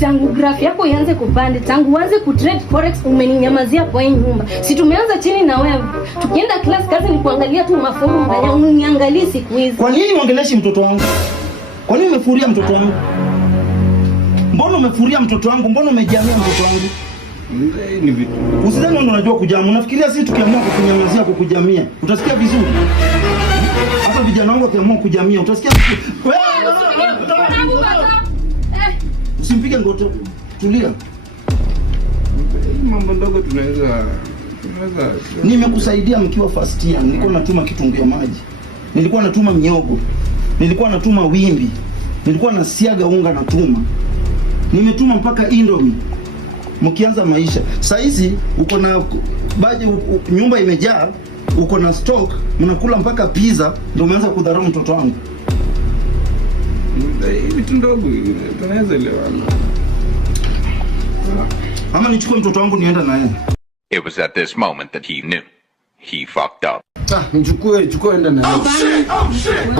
Tangu graph yako ianze kupanda, tangu uanze kutrade forex umeninyamazia kwa hii nyumba. Si tumeanza chini na wewe. Tukienda class kazi ni kuangalia tu mafomu mbaya, uniangalie siku hizi. Kwa nini uongeleshi mtoto wangu? Kwa nini umefuria mtoto wangu? Mbona umefuria mtoto wangu? Mbona umejamia mtoto wangu? Ni vipi? Usidhani wewe unajua kujamu. Unafikiria sisi tukiamua kukunyamazia kukujamia, utasikia vizuri? Hata vijana wangu wakiamua kujamia, utasikia wewe. Usimpige ngoto. Tulia. Mambo ndogo tunaweza Nimekusaidia mkiwa first year. Nilikuwa natuma kitunguu ya maji. Nilikuwa natuma miogo. Nilikuwa natuma wimbi. Nilikuwa nasiaga unga natuma. Nimetuma mpaka Indomie. Mkianza maisha. Sasa hizi uko na baje, nyumba imejaa, uko na stock, mnakula mpaka pizza, ndio umeanza kudharau mtoto wangu. Vitu ndogo tunaweza elewana. Ama nichukue mtoto wangu nienda na yeye. It was at this moment that he knew he fucked up. Chukue enda na yeye.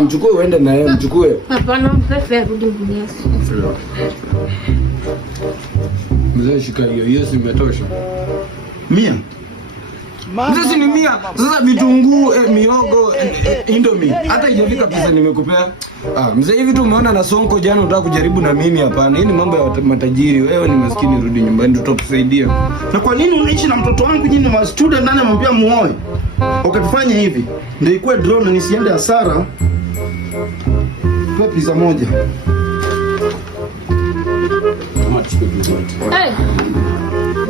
Mchukue uende na yeye, mchukue. Hapana, mpepe rudi Bunia. Mzee shika hiyo imetosha. 100. Mzee si ni 100. Sasa vitunguu, miogo, Indomie. Hata haijafika pesa nimekupea. Mzee hivi tu umeona na Sonko jana unataka kujaribu na mimi hapana. Hii ni mambo ya matajiri. Wewe ni maskini, rudi nyumbani tutakusaidia. Na kwa nini unaishi na mtoto wangu nyinyi wa student ndani amwambia muoe? Ukatufanya hivi. Ndio ikuwe drone nisiende hasara. Kwa pizza moja. Hey.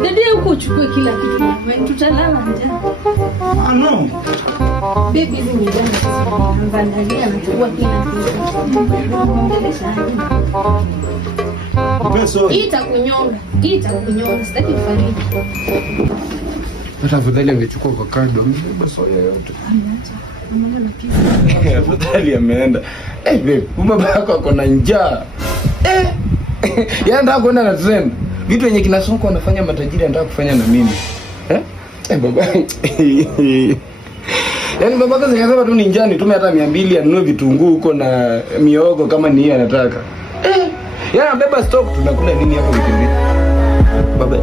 Dede huko uchukue kila kitu. Tutalala njaa. No. Baby ni njaa. Angalia anachukua kila kitu. Pesa. Itakunyonga. Sitaki kufariki. Hata afadhali angechukua kwa kado, mbeba soya yote. Ameacha. Afadhali ameenda. Babe, baba yako ako na njaa. Yeye anataka kwenda na trend. Vitu wenye kina Sonko wanafanya matajiri anataka kufanya na mimi. Baba. Yaani baba kaza kasema tu ni njaa nitume hata 200 anunue vitunguu huko na miogo kama ni yeye anataka. Yeye anabeba stock tunakula nini hapo wiki mbili? Baba